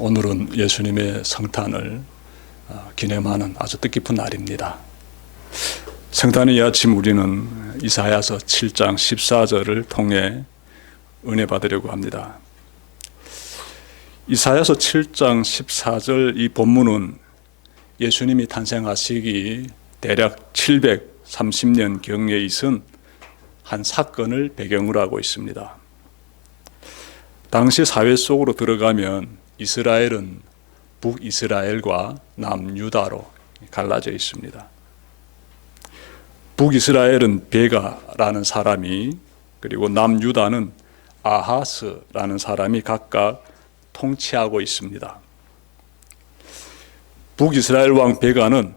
오늘은 예수님의 성탄을 기념하는 아주 뜻깊은 날입니다. 성탄의 아침 우리는 이사야서 7장 14절을 통해 은혜 받으려고 합니다. 이사야서 7장 14절 이 본문은 예수님이 탄생하시기 대략 730년 경에 있은 한 사건을 배경으로 하고 있습니다. 당시 사회 속으로 들어가면 이스라엘은 북이스라엘과 남유다로 갈라져 있습니다. 북이스라엘은 베가라는 사람이, 그리고 남유다는 아하스라는 사람이 각각 통치하고 있습니다. 북이스라엘 왕 베가는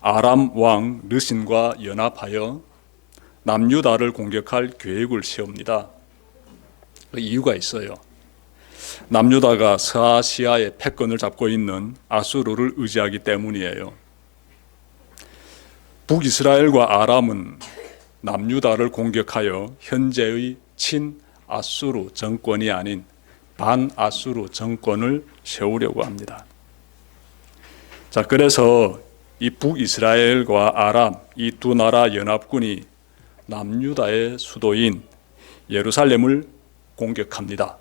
아람 왕 르신과 연합하여 남유다를 공격할 계획을 세웁니다. 이유가 있어요. 남유다가 서아시아의 패권을 잡고 있는 아수르를 의지하기 때문이에요. 북이스라엘과 아람은 남유다를 공격하여 현재의 친아수르 정권이 아닌 반아수르 정권을 세우려고 합니다. 자, 그래서 이 북이스라엘과 아람 이 두 나라 연합군이 남유다의 수도인 예루살렘을 공격합니다.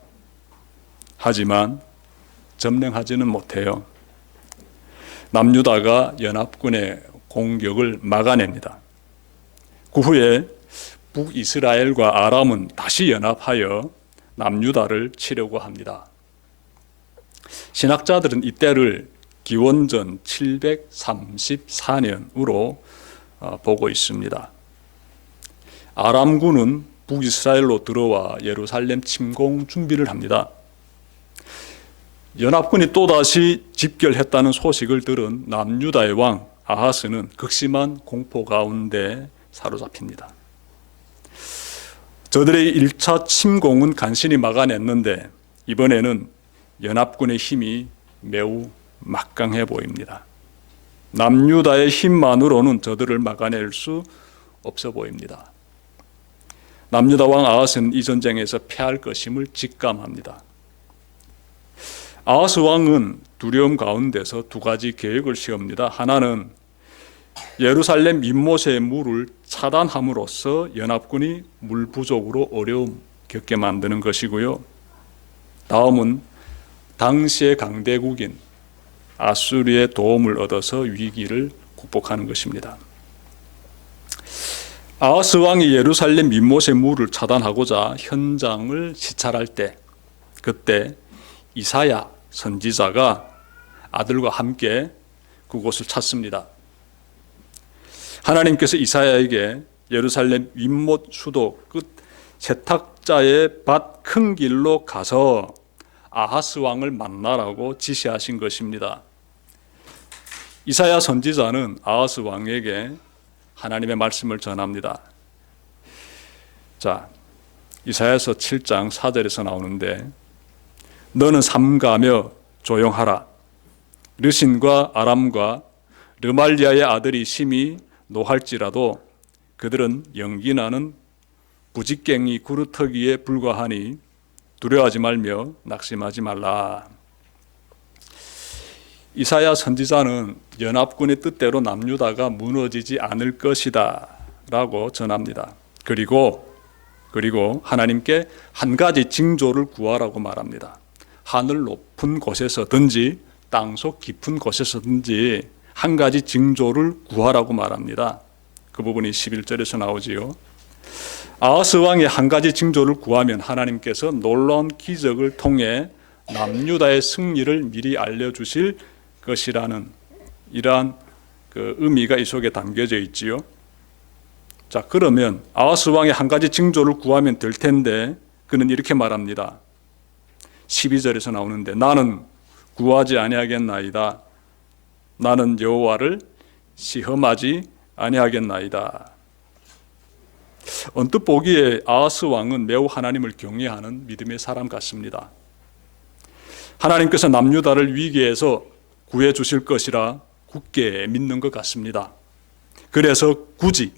하지만 점령하지는 못해요. 남유다가 연합군의 공격을 막아냅니다. 그 후에 북이스라엘과 아람은 다시 연합하여 남유다를 치려고 합니다. 신학자들은 이때를 기원전 734년으로 보고 있습니다. 아람군은 북이스라엘로 들어와 예루살렘 침공 준비를 합니다. 연합군이 또다시 집결했다는 소식을 들은 남유다의 왕 아하스는 극심한 공포 가운데 사로잡힙니다. 저들의 1차 침공은 간신히 막아냈는데 이번에는 연합군의 힘이 매우 막강해 보입니다. 남유다의 힘만으로는 저들을 막아낼 수 없어 보입니다. 남유다 왕 아하스는 이 전쟁에서 패할 것임을 직감합니다. 아하스 왕은 두려움 가운데서 두 가지 계획을 세웁니다. 하나는 예루살렘 민못의 물을 차단함으로써 연합군이 물 부족으로 어려움 겪게 만드는 것이고요. 다음은 당시의 강대국인 아수르의 도움을 얻어서 위기를 극복하는 것입니다. 아하스 왕이 예루살렘 민못의 물을 차단하고자 현장을 시찰할 때, 그때 이사야 선지자가 아들과 함께 그곳을 찾습니다. 하나님께서 이사야에게 예루살렘 윗못 수도 끝 세탁자의 밭 큰 길로 가서 아하스 왕을 만나라고 지시하신 것입니다. 이사야 선지자는 아하스 왕에게 하나님의 말씀을 전합니다. 자, 이사야서 7장 4절에서 나오는데, 너는 삼가며 조용하라. 르신과 아람과 르말리아의 아들이 심히 노할지라도 그들은 연기나는 부직갱이 구루터기에 불과하니 두려워하지 말며 낙심하지 말라. 이사야 선지자는 연합군의 뜻대로 남유다가 무너지지 않을 것이다 라고 전합니다. 그리고 하나님께 한 가지 징조를 구하라고 말합니다. 하늘 높은 곳에서든지 땅속 깊은 곳에서든지 한 가지 징조를 구하라고 말합니다. 그 부분이 11절에서 나오지요. 아하스 왕이 한 가지 징조를 구하면 하나님께서 놀라운 기적을 통해 남유다의 승리를 미리 알려주실 것이라는 이러한 의미가 이 속에 담겨져 있지요. 자, 그러면 아하스 왕이 한 가지 징조를 구하면 될 텐데 그는 이렇게 말합니다. 12절에서 나오는데, 나는 구하지 아니하겠나이다. 나는 여호와를 시험하지 아니하겠나이다. 언뜻 보기에 아하스 왕은 매우 하나님을 경외하는 믿음의 사람 같습니다. 하나님께서 남유다를 위기에서 구해 주실 것이라 굳게 믿는 것 같습니다. 그래서 굳이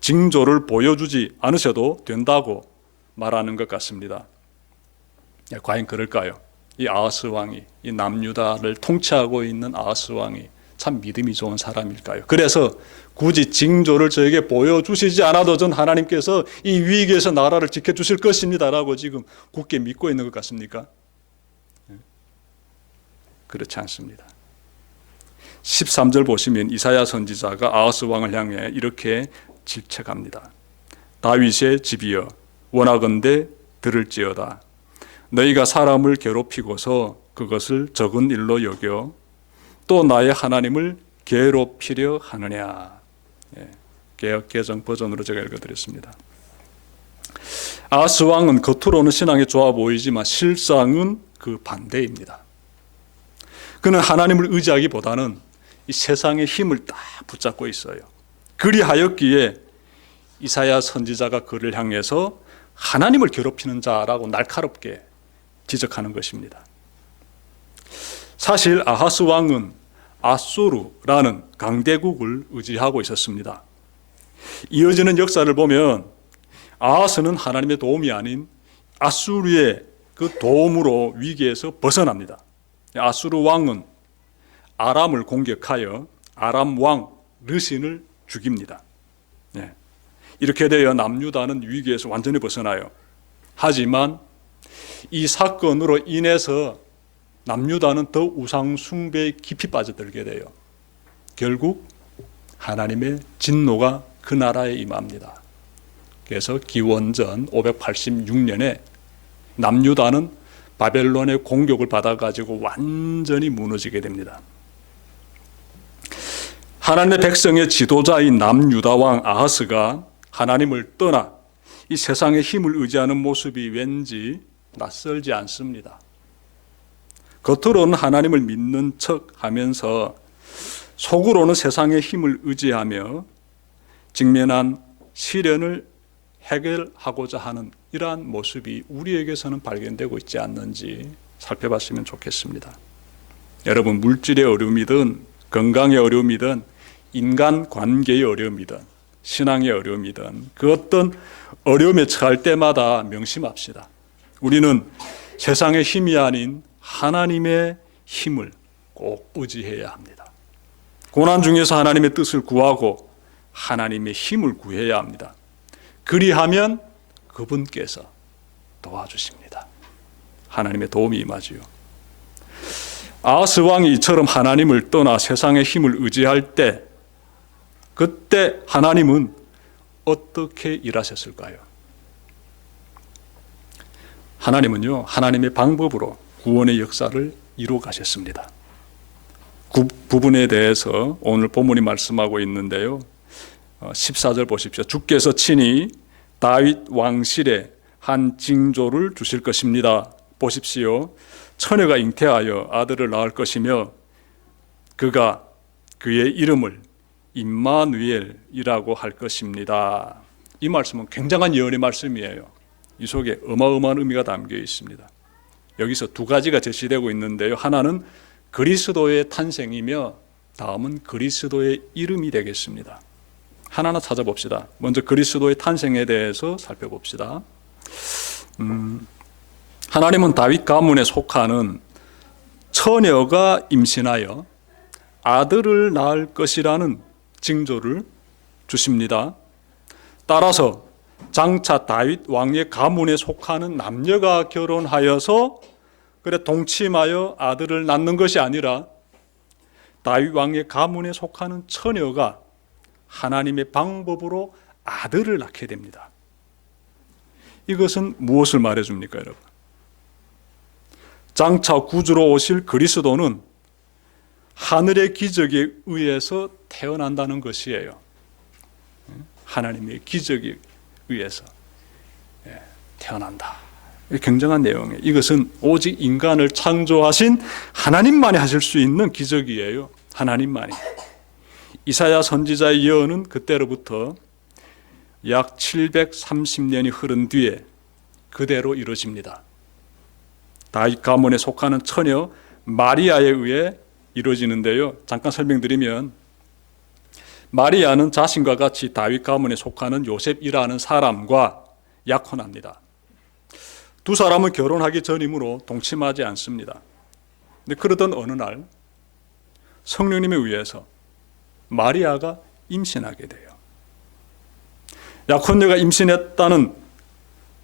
징조를 보여주지 않으셔도 된다고 말하는 것 같습니다. 과연 그럴까요? 이 아하스 왕이, 이 남유다를 통치하고 있는 아하스 왕이 참 믿음이 좋은 사람일까요? 그래서 굳이 징조를 저에게 보여주시지 않아도 전 하나님께서 이 위기에서 나라를 지켜주실 것입니다라고 지금 굳게 믿고 있는 것 같습니까? 그렇지 않습니다. 13절 보시면 이사야 선지자가 아하스 왕을 향해 이렇게 질책합니다. 다윗의 집이여 원하건대 들을지어다. 너희가 사람을 괴롭히고서 그것을 적은 일로 여겨 또 나의 하나님을 괴롭히려 하느냐. 개역 개정 버전으로 제가 읽어드렸습니다. 아하스 왕은 겉으로는 신앙이 좋아 보이지만 실상은 그 반대입니다. 그는 하나님을 의지하기보다는 이 세상의 힘을 딱 붙잡고 있어요. 그리하였기에 이사야 선지자가 그를 향해서 하나님을 괴롭히는 자라고 날카롭게 지적하는 것입니다. 사실 아하스 왕은 아수르라는 강대국을 의지하고 있었습니다. 이어지는 역사를 보면 아하스는 하나님의 도움이 아닌 아수르의 그 도움으로 위기에서 벗어납니다. 아수르 왕은 아람을 공격하여 아람 왕 르신을 죽입니다. 이렇게 되어 남유다는 위기에서 완전히 벗어나요. 하지만 이 사건으로 인해서 남유다는 더 우상 숭배에 깊이 빠져들게 돼요. 결국 하나님의 진노가 그 나라에 임합니다. 그래서 기원전 586년에 남유다는 바벨론의 공격을 받아가지고 완전히 무너지게 됩니다. 하나님의 백성의 지도자인 남유다 왕 아하스가 하나님을 떠나 이 세상의 힘을 의지하는 모습이 왠지 낯설지 않습니다. 겉으로는 하나님을 믿는 척하면서 속으로는 세상의 힘을 의지하며 직면한 시련을 해결하고자 하는 이러한 모습이 우리에게서는 발견되고 있지 않는지 살펴봤으면 좋겠습니다. 여러분, 물질의 어려움이든 건강의 어려움이든 인간 관계의 어려움이든 신앙의 어려움이든 그 어떤 어려움에 처할 때마다 명심합시다. 우리는 세상의 힘이 아닌 하나님의 힘을 꼭 의지해야 합니다. 고난 중에서 하나님의 뜻을 구하고 하나님의 힘을 구해야 합니다. 그리하면 그분께서 도와주십니다. 하나님의 도움이 임하지요. 아하스 왕이 이처럼 하나님을 떠나 세상의 힘을 의지할 때 그때 하나님은 어떻게 일하셨을까요? 하나님은요, 하나님의 방법으로 구원의 역사를 이루어 가셨습니다. 그 부분에 대해서 오늘 본문이 말씀하고 있는데요. 14절 보십시오. 주께서 친히 다윗 왕실에 한 징조를 주실 것입니다. 보십시오. 처녀가 잉태하여 아들을 낳을 것이며 그가 그의 이름을 임마누엘이라고 할 것입니다. 이 말씀은 굉장한 예언의 말씀이에요. 이 속에 어마어마한 의미가 담겨 있습니다. 여기서 두 가지가 제시되고 있는데요. 하나는 그리스도의 탄생이며 다음은 그리스도의 이름이 되겠습니다. 하나하나 찾아봅시다. 먼저 그리스도의 탄생에 대해서 살펴봅시다. 하나님은 다윗 가문에 속하는 처녀가 임신하여 아들을 낳을 것이라는 징조를 주십니다. 따라서 장차 다윗 왕의 가문에 속하는 남녀가 결혼하여서 동침하여 아들을 낳는 것이 아니라 다윗 왕의 가문에 속하는 처녀가 하나님의 방법으로 아들을 낳게 됩니다. 이것은 무엇을 말해줍니까, 여러분? 장차 구주로 오실 그리스도는 하늘의 기적에 의해서 태어난다는 것이에요. 하나님의 기적에 의해서 태어난다. 굉장한 내용이에요. 이것은 오직 인간을 창조하신 하나님만이 하실 수 있는 기적이에요. 하나님만이. 이사야 선지자의 예언은 그때로부터 약 730년이 흐른 뒤에 그대로 이루어집니다. 다윗 가문에 속하는 처녀 마리아에 의해 이루어지는데요. 잠깐 설명드리면 마리아는 자신과 같이 다윗 가문에 속하는 요셉이라는 사람과 약혼합니다. 두 사람은 결혼하기 전이므로 동침하지 않습니다. 근데 그러던 어느 날 성령님에 의해서 마리아가 임신하게 돼요. 약혼녀가 임신했다는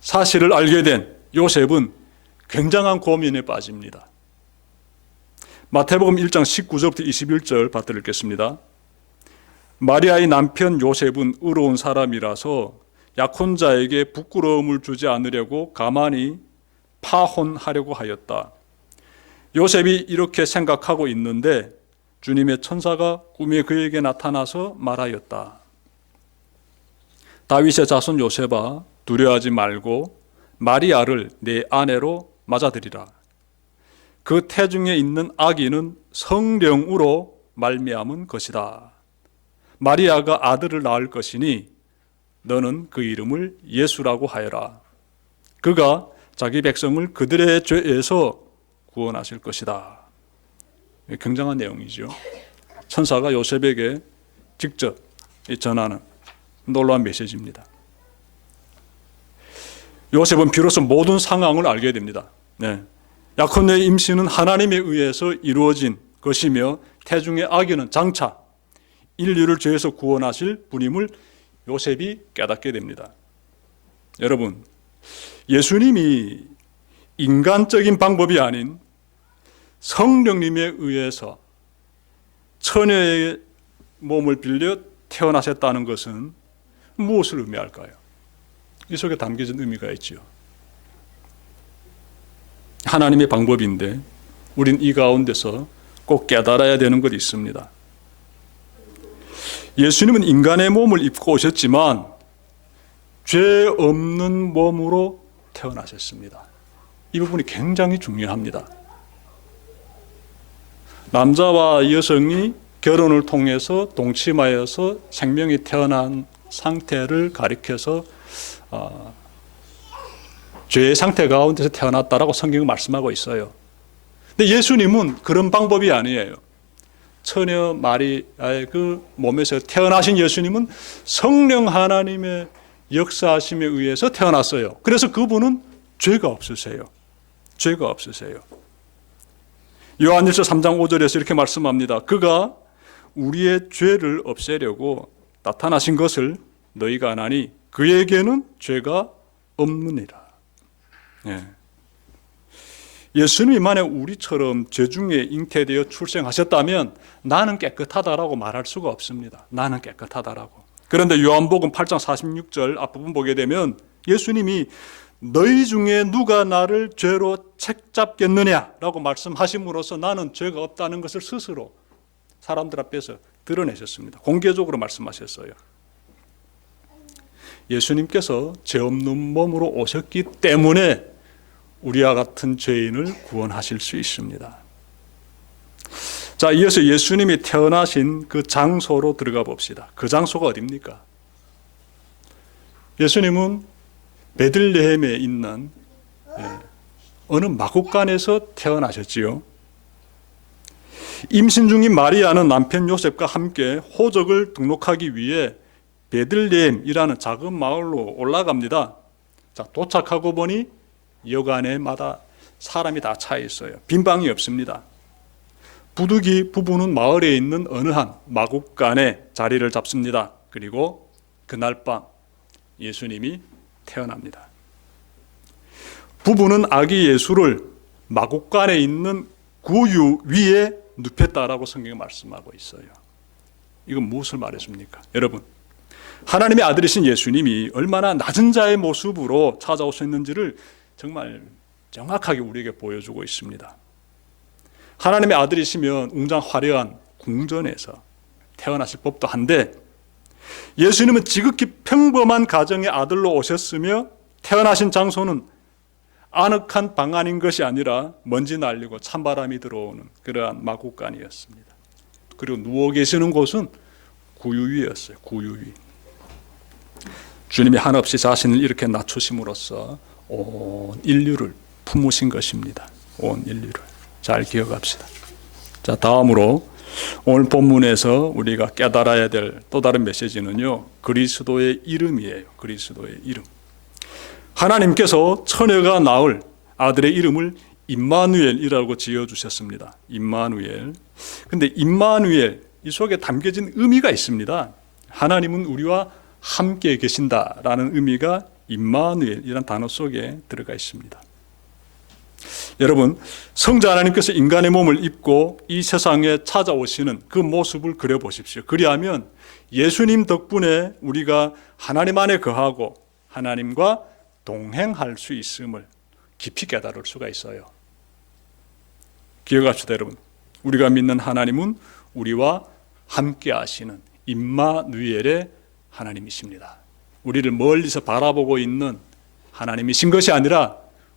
사실을 알게 된 요셉은 굉장한 고민에 빠집니다. 마태복음 1장 19절부터 21절 받들어 읽겠습니다. 마리아의 남편 요셉은 의로운 사람이라서 약혼자에게 부끄러움을 주지 않으려고 가만히 파혼하려고 하였다. 요셉이 이렇게 생각하고 있는데 주님의 천사가 꿈에 그에게 나타나서 말하였다. 다윗의 자손 요셉아, 두려워하지 말고 마리아를 내 아내로 맞아들이라. 그 태중에 있는 아기는 성령으로 말미암은 것이다. 마리아가 아들을 낳을 것이니 너는 그 이름을 예수라고 하여라. 그가 자기 백성을 그들의 죄에서 구원하실 것이다. 굉장한 내용이죠. 천사가 요셉에게 직접 전하는 놀라운 메시지입니다. 요셉은 비로소 모든 상황을 알게 됩니다. 약혼녀의 임신은 하나님에 의해서 이루어진 것이며 태중의 아기는 장차 인류를 죄에서 구원하실 분임을 요셉이 깨닫게 됩니다. 여러분, 예수님이 인간적인 방법이 아닌 성령님에 의해서 처녀의 몸을 빌려 태어나셨다는 것은 무엇을 의미할까요? 이 속에 담겨진 의미가 있지요. 하나님의 방법인데 우린 이 가운데서 꼭 깨달아야 되는 것이 있습니다. 예수님은 인간의 몸을 입고 오셨지만 죄 없는 몸으로 태어나셨습니다. 이 부분이 굉장히 중요합니다. 남자와 여성이 결혼을 통해서 동침하여서 생명이 태어난 상태를 가리켜서 죄의 상태 가운데서 태어났다라고 성경은 말씀하고 있어요. 근데 예수님은 그런 방법이 아니에요. 처녀 마리아의 그 몸에서 태어나신 예수님은 성령 하나님의 역사하심에 의해서 태어났어요. 그래서 그분은 죄가 없으세요. 죄가 없으세요. 요한일서 3장 5절에서 이렇게 말씀합니다. 그가 우리의 죄를 없애려고 나타나신 것을 너희가 아나니 그에게는 죄가 없느니라. 예수님이 만약 우리처럼 죄 중에 잉태되어 출생하셨다면 나는 깨끗하다라고 말할 수가 없습니다. 나는 깨끗하다라고. 그런데 요한복음 8장 46절 앞부분 보게 되면 예수님이 너희 중에 누가 나를 죄로 책잡겠느냐라고 말씀하심으로써 나는 죄가 없다는 것을 스스로 사람들 앞에서 드러내셨습니다. 공개적으로 말씀하셨어요. 예수님께서 죄 없는 몸으로 오셨기 때문에 우리와 같은 죄인을 구원하실 수 있습니다. 자, 이어서 예수님이 태어나신 그 장소로 들어가 봅시다. 그 장소가 어디입니까? 예수님은 베들레헴에 있는 어느 마구간에서 태어나셨지요. 임신 중인 마리아는 남편 요셉과 함께 호적을 등록하기 위해 베들레헴이라는 작은 마을로 올라갑니다. 자, 도착하고 보니 여간에마다 사람이 다 차 있어요. 빈 방이 없습니다. 부득이 부부는 마을에 있는 어느 한 마구간에 자리를 잡습니다. 그리고 그날 밤 예수님이 태어납니다. 부부는 아기 예수를 마구간에 있는 구유 위에 눕혔다라고 성경이 말씀하고 있어요. 이건 무엇을 말해줍니까? 여러분, 하나님의 아들이신 예수님이 얼마나 낮은 자의 모습으로 찾아오셨는지를 정말 정확하게 우리에게 보여주고 있습니다. 하나님의 아들이시면 웅장 화려한 궁전에서 태어나실 법도 한데 예수님은 지극히 평범한 가정의 아들로 오셨으며 태어나신 장소는 아늑한 방 안인 것이 아니라 먼지 날리고 찬바람이 들어오는 그러한 마구간이었습니다. 그리고 누워 계시는 곳은 구유 위였어요. 구유 위. 주님이 한없이 자신을 이렇게 낮추심으로써 온 인류를 품으신 것입니다. 온 인류를. 잘 기억합시다. 자, 다음으로 오늘 본문에서 우리가 깨달아야 될 또 다른 메시지는요, 그리스도의 이름이에요. 그리스도의 이름. 하나님께서 처녀가 낳을 아들의 이름을 임마누엘이라고 지어주셨습니다. 임마누엘. 근데 임마누엘, 이 속에 담겨진 의미가 있습니다. 하나님은 우리와 함께 계신다라는 의미가 임마누엘이라는 단어 속에 들어가 있습니다. 여러분, 성자 하나님께서 인간의 몸을 입고 이 세상에 찾아오시는 그 모습을 그려보십시오. 그리하면 예수님 덕분에 우리가 하나님 안에 거하고 하나님과 동행할 수 있음을 깊이 깨달을 수가 있어요. 기억합시다, 여러분. 우리가 믿는 하나님은 우리와 함께 하시는 임마누엘의 하나님이십니다. 우리를 멀리서 바라보고 있는 하나님이신 것이 아니라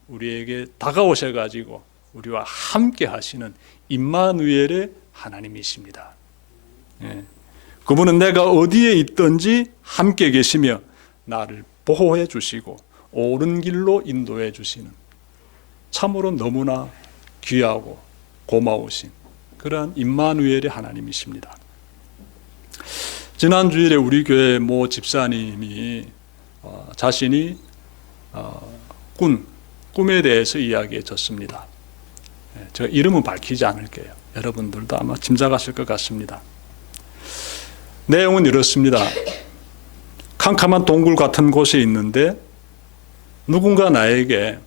우리에게 다가오셔가지고 우리와 함께 하시는 임마누엘의 하나님이십니다. 예. 그분은 내가 어디에 있든지 함께 계시며 나를 보호해 주시고 옳은 길로 인도해 주시는 참으로 너무나 귀하고 고마우신 그러한 임마누엘의 하나님이십니다. 지난 주일에 우리 교회 모 집사님이 자신이 꿈에 대해서 이야기해 줬습니다. 제가 이름은 밝히지 않을게요. 여러분들도 아마 짐작하실 것 같습니다. 내용은 이렇습니다. 캄캄한 동굴 같은 곳에 있는데 누군가 나에게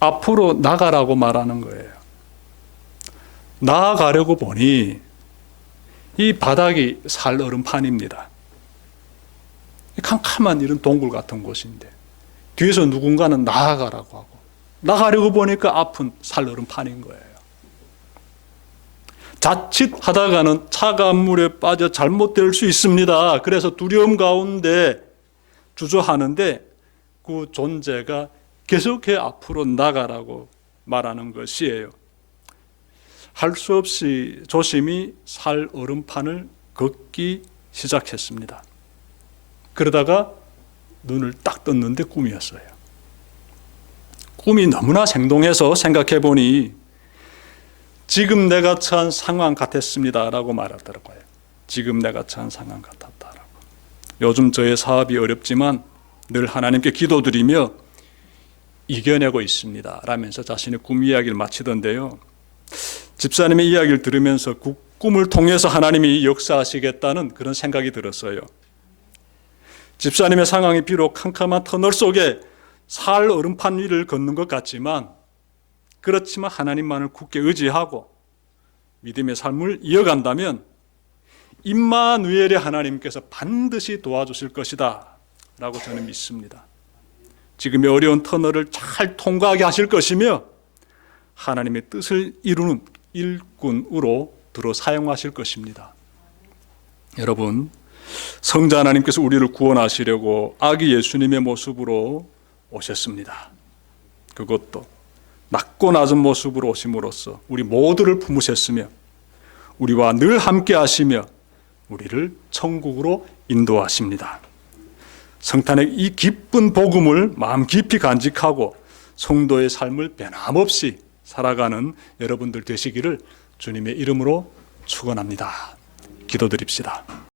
앞으로 나가라고 말하는 거예요. 나아가려고 보니 이 바닥이 살얼음판입니다. 캄캄한 이런 동굴 같은 곳인데 뒤에서 누군가는 나아가라고 하고 나가려고 보니까 앞은 살얼음판인 거예요. 자칫 하다가는 차가운 물에 빠져 잘못될 수 있습니다. 그래서 두려움 가운데 주저하는데 그 존재가 계속해 앞으로 나가라고 말하는 것이에요. 할 수 없이 조심히 살얼음판을 걷기 시작했습니다. 그러다가 눈을 딱 떴는데 꿈이었어요. 꿈이 너무나 생동해서 생각해 보니 지금 내가 처한 상황 같았습니다 라고 말하더라고요. 지금 내가 처한 상황 같았다라고. 요즘 저의 사업이 어렵지만 늘 하나님께 기도드리며 이겨내고 있습니다 라면서 자신의 꿈 이야기를 마치던데요. 집사님의 이야기를 들으면서 그 꿈을 통해서 하나님이 역사하시겠다는 그런 생각이 들었어요. 집사님의 상황이 비록 캄캄한 터널 속에 살 얼음판 위를 걷는 것 같지만 그렇지만 하나님만을 굳게 의지하고 믿음의 삶을 이어간다면 임마누엘의 하나님께서 반드시 도와주실 것이다 라고 저는 믿습니다. 지금의 어려운 터널을 잘 통과하게 하실 것이며 하나님의 뜻을 이루는 일꾼으로 들어 사용하실 것입니다. 여러분, 성자 하나님께서 우리를 구원하시려고 아기 예수님의 모습으로 오셨습니다. 그것도 낮고 낮은 모습으로 오심으로써 우리 모두를 품으셨으며 우리와 늘 함께 하시며 우리를 천국으로 인도하십니다. 성탄의 이 기쁜 복음을 마음 깊이 간직하고 성도의 삶을 변함없이 살아가는 여러분들 되시기를 주님의 이름으로 축원합니다. 기도드립시다.